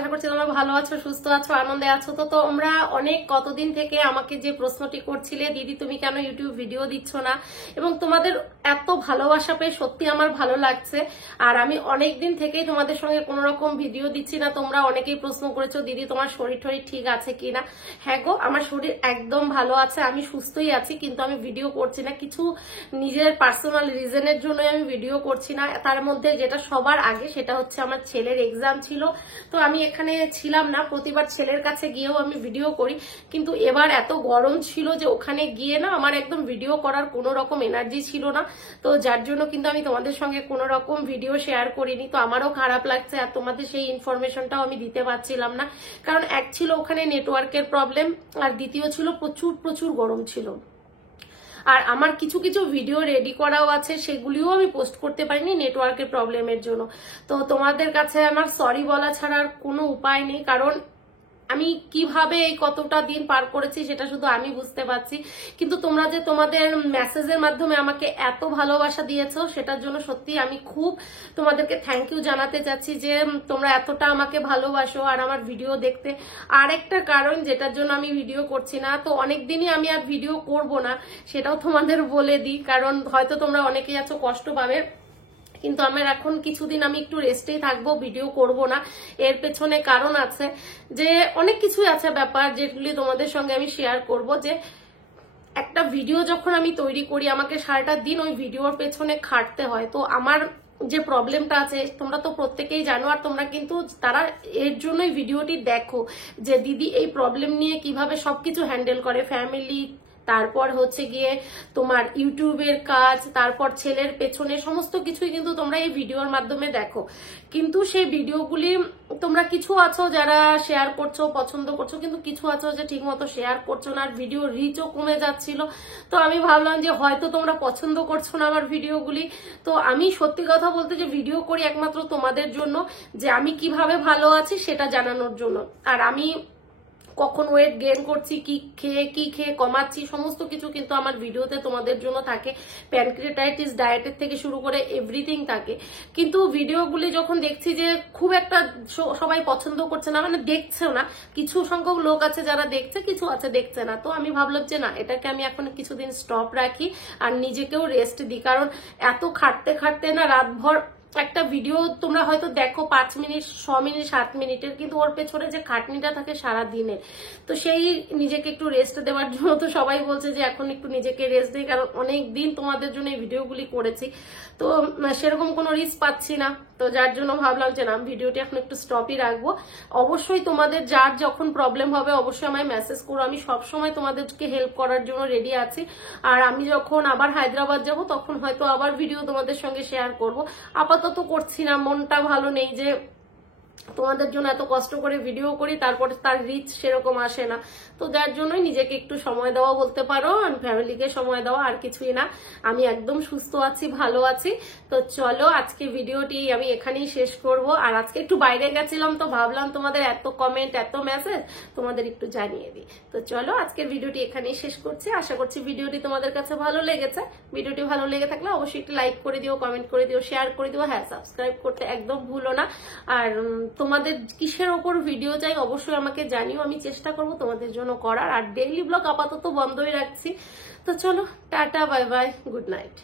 আশা করছি তোমরা ভালো আছো, সুস্থ আছো, আনন্দে আছো। তো তোমরা অনেক কতদিন থেকে আমাকে যে প্রশ্নটি করছিলে, দিদি তুমি কেন ইউটিউব ভিডিও দিচ্ছ না, এবং তোমাদের এত ভালোবাসা পেয়ে সত্যি আমার ভালো লাগছে। আর আমি অনেক দিন থেকেই তোমাদের সঙ্গে কোনো রকম ভিডিও দিচ্ছি না। তোমরা অনেকেই প্রশ্ন করেছো দিদি তোমার শরীর টরীর ঠিক আছে কিনা। হ্যাঁ গো, আমার শরীর একদম ভালো আছে, আমি সুস্থই আছি, কিন্তু আমি ভিডিও করছি না। কিছু নিজের পার্সোনাল রিজনের জন্য আমি ভিডিও করছি না। তার মধ্যে যেটা সবার আগে সেটা হচ্ছে আমার ছেলের এক্সাম ছিল, তো আমি এখানে ছিলাম না। প্রতিবার ছেলের কাছে গিয়েও আমি ভিডিও করি, কিন্তু এবার এত গরম ছিল যে ওখানে গিয়ে না আমার একদম ভিডিও করার কোনো রকম এনার্জি ছিল না। তো যার জন্য কিন্তু আমি তোমাদের সঙ্গে কোনো রকম ভিডিও শেয়ার করিনি। তো আমারও খারাপ লাগছে, আর তোমাদের সেই ইনফরমেশনটাও আমি দিতে পারছিলাম না। কারণ এক ছিল ওখানে নেটওয়ার্কের প্রবলেম, আর দ্বিতীয় ছিল প্রচুর প্রচুর গরম ছিল। আর আমার কিছু কিছু ভিডিও রেডি করাও আছে, সেগুলিও আমি পোস্ট করতে পারিনি নেটওয়ার্কের প্রবলেমের জন্য। তো তোমাদের কাছে আমার সরি বলা ছাড়া আর কোনো উপায় নেই, কারণ আমি কিভাবে এই কতটা দিন পার করেছি সেটা শুধু আমি বুঝতে পারছি। কিন্তু তোমরা যে তোমাদের মেসেজের মাধ্যমে আমাকে এত ভালোবাসা দিয়েছো, সেটার জন্য সত্যি আমি খুব তোমাদেরকে থ্যাংক ইউ জানাতে চাচ্ছি যে তোমরা এতটা আমাকে ভালোবাসো আর আমার ভিডিও দেখতে। আর একটা কারণ যেটার জন্য আমি ভিডিও করছি না, তো অনেক দিনই আমি আর ভিডিও করব না, সেটাও তোমাদের বলে দিই। কারণ হয়তো তোমরা অনেকেই আছো কষ্ট পাবে, কিন্তু আমার এখন কিছুদিন আমি একটু রেস্টেই থাকবো, ভিডিও করব না। এর পেছনে কারণ আছে, যে অনেক কিছুই আছে ব্যাপার যেগুলি তোমাদের সঙ্গে আমি শেয়ার করব। যে একটা ভিডিও যখন আমি তৈরি করি, আমাকে সারাটা দিন ওই ভিডিওর পেছনে খাটতে হয়। তো আমার যে প্রবলেমটা আছে তোমরা তো প্রত্যেকেই জানো, আর তোমরা কিন্তু তারা এর জন্যই ভিডিওটি দেখো যে দিদি এই প্রবলেম নিয়ে কিভাবে সবকিছু হ্যান্ডেল করে, ফ্যামিলি, তারপর হচ্ছে গিয়ে তোমার ইউটিউবের কাজ, তারপর ছেলের পেছনে সমস্ত কিছুই কিন্তু তোমরা এই ভিডিওর মাধ্যমে দেখো। কিন্তু সেই ভিডিওগুলি তোমরা কিছু আছো যারা শেয়ার করছো, পছন্দ করছো, কিন্তু কিছু আছো যে ঠিক মতো শেয়ার করছো না, আর ভিডিও রিচও কমে যাচ্ছিল। তো আমি ভাবলাম যে হয়তো তোমরা পছন্দ করছো না আমার ভিডিওগুলি। তো আমি সত্যি কথা বলতে যে ভিডিও করি একমাত্র তোমাদের জন্য, যে আমি কিভাবে ভালো আছি সেটা জানানোর জন্য। আর আমি কখন ওয়েট গেইন করছি, কি খেয়ে কমাচ্ছি, সমস্ত কিছু কিন্তু আমার ভিডিওতে তোমাদের জন্য থাকে। প্যানক্রিয়াটাইটিস ডায়েটের থেকে শুরু করে এভরিথিং থাকে। কিন্তু ভিডিওগুলি যখন দেখছি যে খুব একটা সবাই পছন্দ করছে না, মানে দেখছেও না, কিছু সংখ্যক লোক আছে যারা দেখছে, কিছু আছে দেখছে না। তো আমি ভাবলাম যে না, এটাকে আমি এখন কিছুদিন স্টপ রাখি আর নিজেকেও রেস্ট দিই। কারণ এত খাটতে খাটতে না রাতভর একটা ভিডিও তোমরা হয়তো দেখো 5 মিনিট, 6 মিনিট, 7 মিনিটের, কিন্তু ওর পেছনে যে খাটনিটা থাকে সারা দিনের। তো সেই নিজেকে একটু রেস্ট দেওয়ার জন্য তো সবাই বলছে যে এখন একটু নিজেকে রেস্ট দিই, কারণ অনেক দিন তোমাদের জন্য এই ভিডিওগুলি করেছি, তো সেরকম কোনো রিস্ক পাচ্ছি না। তো যার জন্য ভাবলাম যে না, ভিডিওটি এখন একটু স্টপই রাখবো। অবশ্যই তোমাদের যার যখন প্রবলেম হবে অবশ্যই আমায় মেসেজ করো, আমি সবসময় তোমাদেরকে হেল্প করার জন্য রেডি আছি। আর আমি যখন আবার হায়দ্রাবাদ যাব তখন হয়তো আবার ভিডিও তোমাদের সঙ্গে শেয়ার করব। আপাতত করছি না, মনটা ভালো নেই যে তোমাদের জন্য এত কষ্ট করে ভিডিও করি, তারপরে তার রিচ সেরকম আসে না। তো যার জন্যই নিজেকে একটু সময় দেওয়া বলতে পারো, আর ফ্যামিলিকে সময় দেওয়া, আর কিছুই না। আমি একদম সুস্থ আছি, ভালো আছি। তো চলো আজকে ভিডিওটি আমি এখানেই শেষ করব। আর আজকে একটু বাইরে গেছিলাম, তো ভাবলাম তোমাদের এত কমেন্ট, এত মেসেজ, তোমাদের একটু জানিয়ে দিই। তো চলো আজকের ভিডিওটি এখানেই শেষ করছি। আশা করছি ভিডিওটি তোমাদের কাছে ভালো লেগেছে। ভিডিওটি ভালো লেগে থাকলে অবশ্যই একটু লাইক করে দিও, কমেন্ট করে দিও, শেয়ার করে দিও। হ্যাঁ, সাবস্ক্রাইব করতে একদম ভুলো না। আর তোমাদের কিসের ওপর ভিডিও চাই অবশ্যই আমাকে জানিও, আমি চেষ্টা করব তোমাদের জন্য করার। আর ডেইলি ব্লগ আপাতত বন্ধই রাখছি। তো চলো, tata, bye bye, good night.